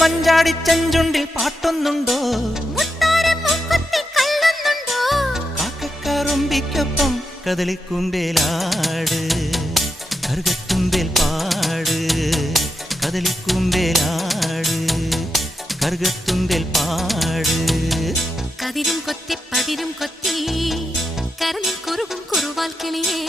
മഞ്ചാടി ചെഞ്ചുണ്ടിൽ പാട്ടൊന്നുണ്ടോ കാക്കക്കറുമ്പിക്കൊപ്പം കദളിക്കുമ്പേലാട് കറുകത്തുമ്പേൽ പാട് കദളിക്കുമ്പേലാട് കറുകത്തുമ്പേൽ പാട് കതിരും കൊത്തി പതിരും കൊത്തി കരളിൽ കുറുകും കുറുവാൽ കിളിയേ